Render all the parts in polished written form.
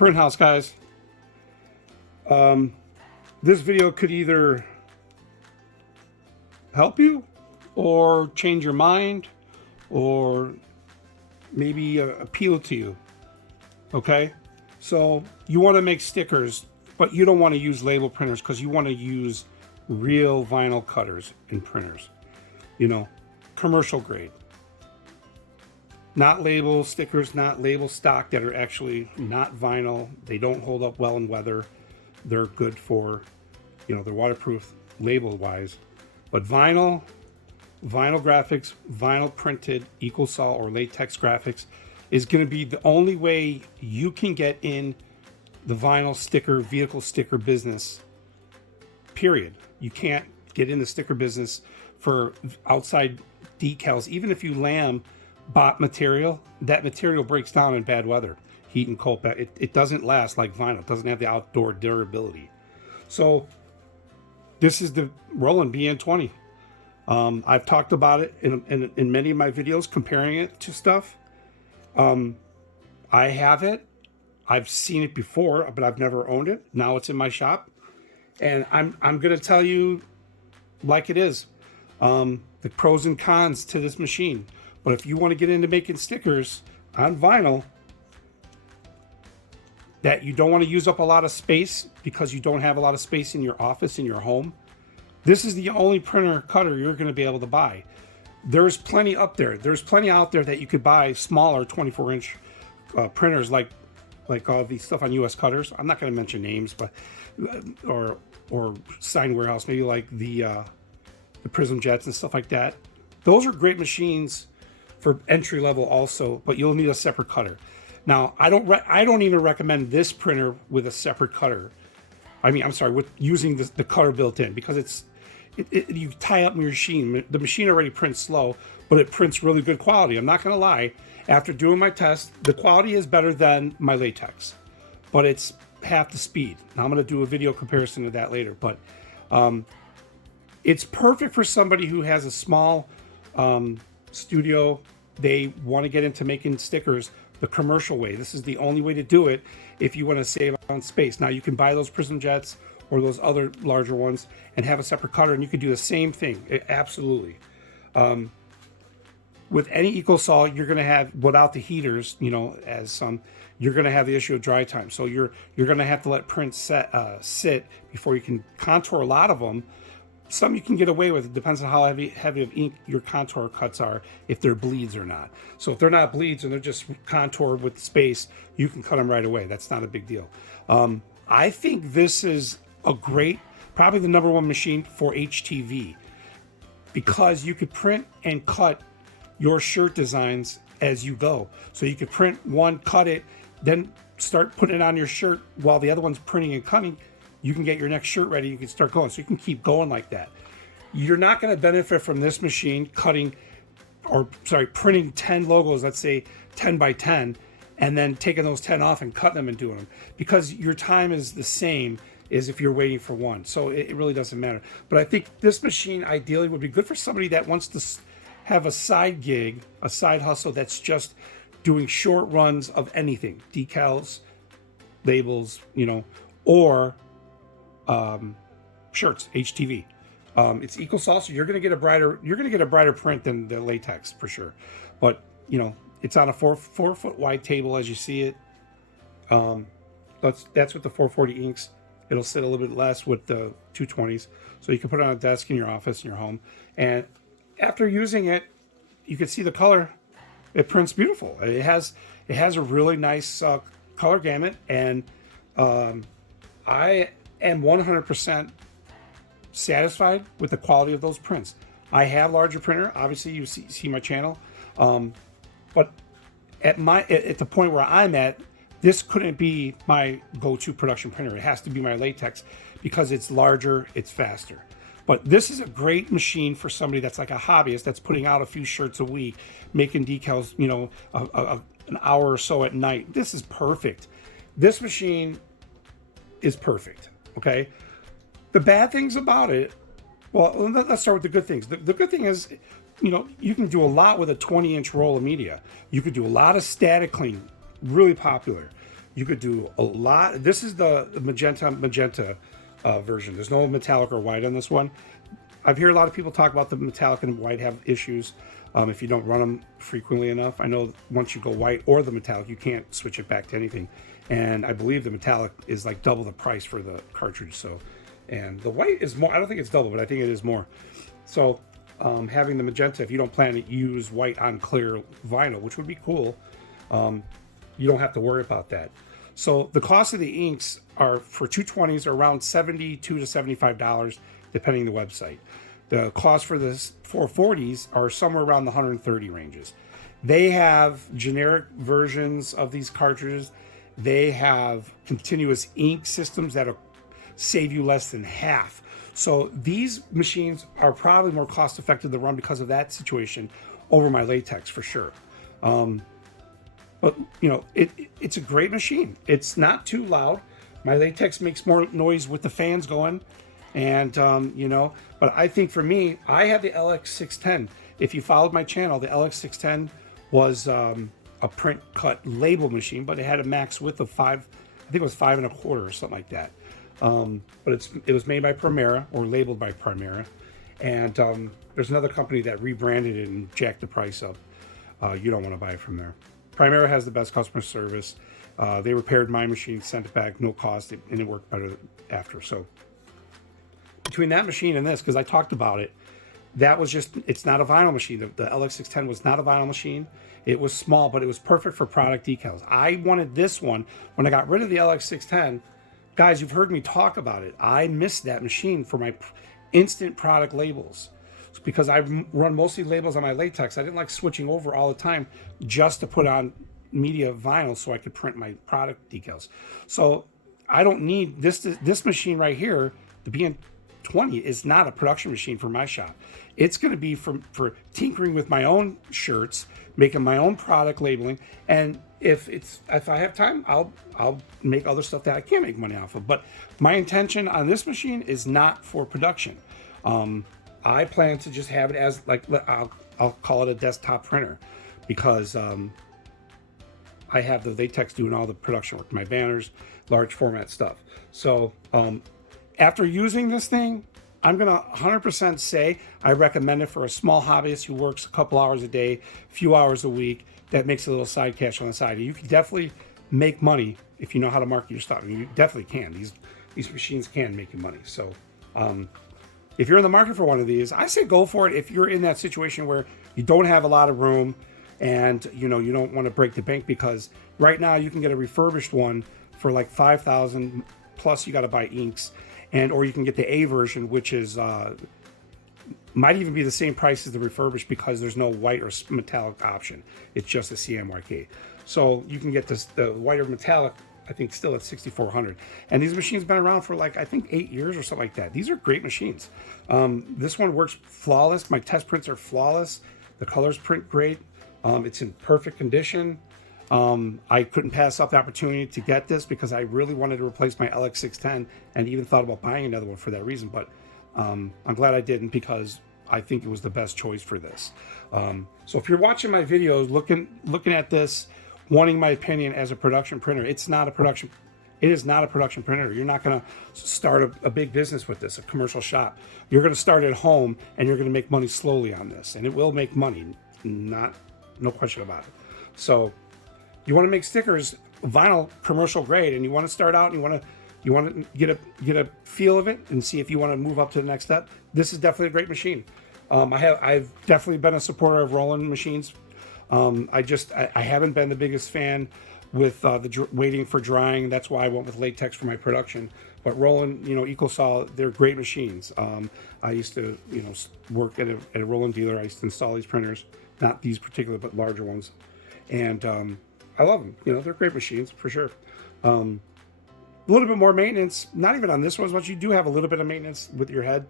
Print House, guys. This video could either help you or change your mind or maybe appeal to you. Okay, so you want to make stickers, but you don't want to use label printers because you want to use real vinyl cutters and printers, you know, commercial grade, not label stickers, not label stock, that are actually not vinyl. They don't hold up well in weather. They're good for, you know, they're waterproof label wise, but vinyl graphics, vinyl printed EcoSol or latex graphics is going to be the only way you can get in the vinyl sticker, vehicle sticker business, period. You can't get in the sticker business for outside decals. Even if you lamb bought material, that material breaks down in bad weather, heat and cold. It doesn't last like vinyl. It doesn't have the outdoor durability. So this is the Roland BN20. I've talked about it in many of my videos, comparing it to stuff. I have it. I've seen it before, but I've never owned it. Now it's in my shop, and I'm going to tell you like it is, the pros and cons to this machine. But if you want to get into making stickers on vinyl, that you don't want to use up a lot of space because you don't have a lot of space in your office, in your home, this is the only printer cutter you're going to be able to buy. There's plenty up there. There's plenty out there that you could buy smaller 24-inch printers like all the stuff on US Cutters. I'm not going to mention names, but or Sign Warehouse, maybe like the Prism Jets and stuff like that. Those are great machines for entry level also, but you'll need a separate cutter. Now, I don't even recommend this printer with a separate cutter. I mean, I'm sorry, with using the cutter built in, because you tie up your machine. The machine already prints slow, but it prints really good quality. I'm not going to lie. After doing my test, the quality is better than my latex, but it's half the speed. Now, I'm going to do a video comparison of that later, but it's perfect for somebody who has a small studio. They want to get into making stickers the commercial way. This is the only way to do it if you want to save on space. Now, you can buy those Prism Jets or those other larger ones and have a separate cutter, and you could do the same thing. Absolutely. With any EcoSol, you're going to have, without the heaters, you know, as some, you're going to have the issue of dry time. So you're going to have to let prints sit before you can contour a lot of them. Some you can get away with. It depends on how heavy of ink your contour cuts are, if they're bleeds or not. So if they're not bleeds and they're just contoured with space, you can cut them right away. That's not a big deal. I think this is a great, probably the #1 machine for HTV, because you could print and cut your shirt designs as you go. So you could print one, cut it, then start putting it on your shirt while the other one's printing and cutting. You can get your next shirt ready. You can start going. So you can keep going like that. You're not going to benefit from this machine printing 10 logos, let's say 10 by 10, and then taking those 10 off and cutting them and doing them, because your time is the same as if you're waiting for one. So it really doesn't matter. But I think this machine ideally would be good for somebody that wants to have a side gig, a side hustle that's just doing short runs of anything, decals, labels, you know, or shirts, HTV. It's EcoSol, so you're going to get a brighter print than the latex for sure. But you know, it's on a 4 foot wide table as you see it. That's with the 440 inks. It'll sit a little bit less with the 220s, so you can put it on a desk in your office, in your home. And after using it, you can see the color. It prints beautiful. It has a really nice color gamut, and I am 100% satisfied with the quality of those prints. I have larger printer. Obviously, you see my channel, but at the point where I'm at, this couldn't be my go-to production printer. It has to be my latex because it's larger, it's faster. But this is a great machine for somebody that's like a hobbyist that's putting out a few shirts a week, making decals, you know, an hour or so at night. This is perfect. This machine is perfect. Okay. The bad things about it, well, let's start with the good things. The good thing is, you know, you can do a lot with a 20-inch roll of media. You could do a lot of static clean, really popular. You could do a lot. This is the magenta version. There's no metallic or white on this one. I've heard a lot of people talk about the metallic and white have issues if you don't run them frequently enough. I know once you go white or the metallic, you can't switch it back to anything. And I believe the metallic is like double the price for the cartridge. So, and the white is more. I don't think it's double, but I think it is more. So having the magenta, if you don't plan to use white on clear vinyl, which would be cool, you don't have to worry about that. So the cost of the inks are for 220s are around $72 to $75, depending on the website. The cost for the 440s are somewhere around the 130 ranges. They have generic versions of these cartridges. They have continuous ink systems that'll save you less than half. So these machines are probably more cost effective to run because of that situation over my latex for sure. But you know, it's a great machine. It's not too loud. My latex makes more noise with the fans going, and you know. But I think for me, I have the LX610. If you followed my channel, the LX610 was a print cut label machine, but it had a max width of 5. I think it was 5 1/4 or something like that. But it was made by Primera or labeled by Primera, and there's another company that rebranded it and jacked the price up. You don't want to buy it from there. Primera has the best customer service. They repaired my machine, sent it back, no cost, and it worked better after. So between that machine and this, because I talked about it, that was just, it's not a vinyl machine. The LX610 was not a vinyl machine. It was small, but it was perfect for product decals. I wanted this one. When I got rid of the LX610, guys, you've heard me talk about it. I missed that machine for my instant product labels. Because I run mostly labels on my latex. I didn't like switching over all the time just to put on media vinyl so I could print my product decals. So I don't need this machine right here. The BN20 is not a production machine for my shop. It's going to be for tinkering with my own shirts, making my own product labeling, and if I have time, I'll make other stuff that I can't make money off of. But my intention on this machine is not for production. I plan to just have it as like I'll call it a desktop printer, because I have the latex doing all the production work, my banners, large format stuff. So after using this thing, I'm gonna 100% say I recommend it for a small hobbyist who works a couple hours a day, a few hours a week, that makes a little side cash on the side. And you can definitely make money if you know how to market your stuff. You definitely can. These machines can make you money. So if you're in the market for one of these, I say go for it. If you're in that situation where you don't have a lot of room and you know you don't want to break the bank, because right now you can get a refurbished one for like $5,000 plus. You got to buy inks, or you can get the A version, which is might even be the same price as the refurbished because there's no white or metallic option. It's just a CMYK. So you can get the white or metallic, I think, still at $6,400. And these machines have been around for like, I think 8 years or something like that. These are great machines. This one works flawless. My test prints are flawless. The colors print great. It's in perfect condition. I couldn't pass up the opportunity to get this because I really wanted to replace my LX610 and even thought about buying another one for that reason. But I'm glad I didn't, because I think it was the best choice for this. So if you're watching my videos, looking at this, wanting my opinion as a production printer, it is not a production printer. You're not going to start a big business with this, a commercial shop. You're going to start at home and you're going to make money slowly on this, and it will make money, no question about it. So you want to make stickers, vinyl, commercial grade, and you want to start out and you want to get a feel of it and see if you want to move up to the next step. This is definitely a great machine. I've definitely been a supporter of Roland machines. I haven't been the biggest fan with waiting for drying. That's why I went with latex for my production. But Roland, EcoSol, they're great machines. I used to, work at a Roland dealer. I used to install these printers, not these particular, but larger ones. And I love them. They're great machines for sure. A little bit more maintenance, not even on this one as much. You do have a little bit of maintenance with your head,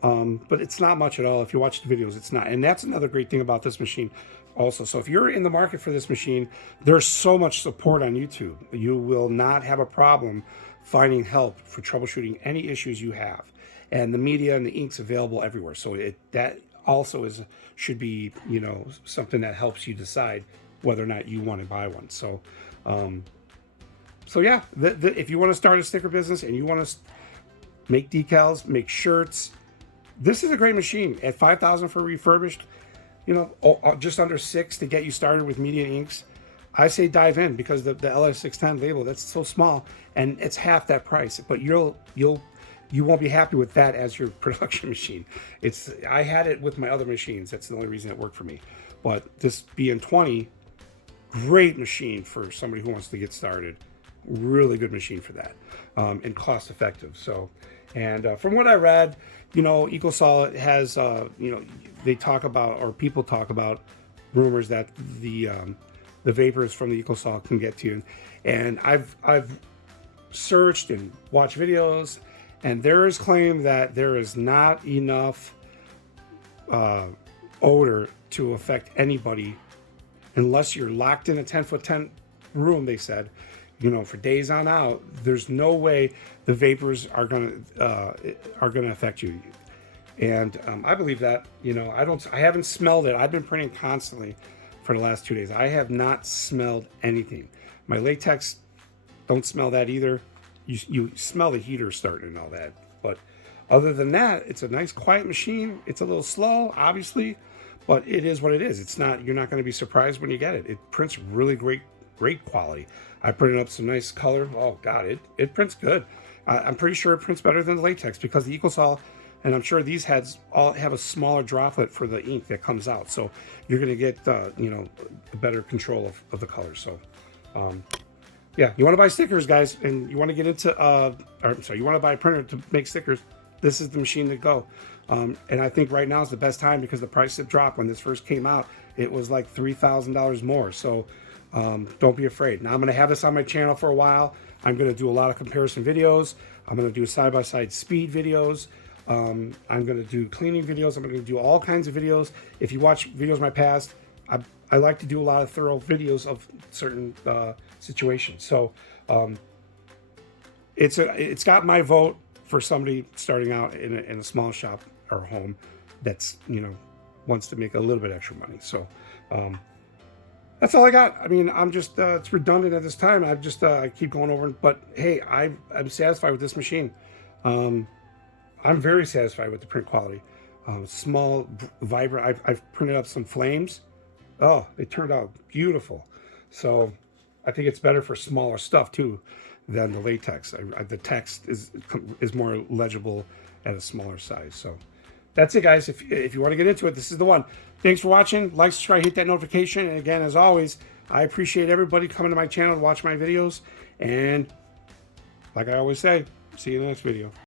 but it's not much at all. If you watch the videos, it's not. And that's another great thing about this machine also. So if you're in the market for this machine, there's so much support on YouTube. You will not have a problem finding help for troubleshooting any issues you have. And the media and the ink's available everywhere. So that also should be, something that helps you decide whether or not you want to buy one. So So yeah, if you want to start a sticker business and you want to make decals, make shirts, this is a great machine. At $5,000 for refurbished, you know, just under $6,000 to get you started with media inks. I say dive in, because the LS610 label, that's so small and it's half that price. But you won't be happy with that as your production machine. I had it with my other machines. That's the only reason it worked for me. But this BN20, great machine for somebody who wants to get started. Really good machine for that, and cost effective. So, and from what I read, you know, EcoSol has, you know, they talk about, or people talk about, rumors that the vapors from the EcoSol can get to you. And I've searched and watched videos, and there is claim that there is not enough odor to affect anybody unless you're locked in a 10-foot room, they said, you know, for days on out. There's no way the vapors are gonna affect you. And I believe that. You know, I haven't smelled it. I've been printing constantly for the last 2 days. I have not smelled anything. My latex, don't smell that either. You smell the heater starting and all that. But other than that, it's a nice quiet machine. It's a little slow, obviously, but it is what it is. It's not, you're not going to be surprised when you get it. It prints really great quality. I printed up some nice color. Oh God, it prints good. I'm pretty sure it prints better than the latex, because the EcoSol, and I'm sure these heads all have a smaller droplet for the ink that comes out. So you're going to get, you know, a better control of the colors. So, yeah, you want to buy stickers, guys, and you want to get into, you want to buy a printer to make stickers, this is the machine to go. And I think right now is the best time, because the price have dropped. When this first came out, it was like $3,000 more. So don't be afraid. Now I'm going to have this on my channel for a while. I'm going to do a lot of comparison videos. I'm going to do side-by-side speed videos. I'm going to do cleaning videos. I'm going to do all kinds of videos. If you watch videos in my past, I like to do a lot of thorough videos of certain situations. So it's got my vote for somebody starting out in a small shop or home that's, you know, wants to make a little bit extra money. So that's all I got. I mean, I'm just it's redundant at this time. I keep going over, but hey, I'm satisfied with this machine. I'm very satisfied with the print quality. Small, vibrant. I've printed up some flames. Oh, they turned out beautiful. So I think it's better for smaller stuff too than the latex. The text is more legible at a smaller size. So that's it, guys. If you want to get into it, this is the one. Thanks for watching. Like, subscribe, hit that notification. And again, as always, I appreciate everybody coming to my channel to watch my videos. And like I always say, see you in the next video.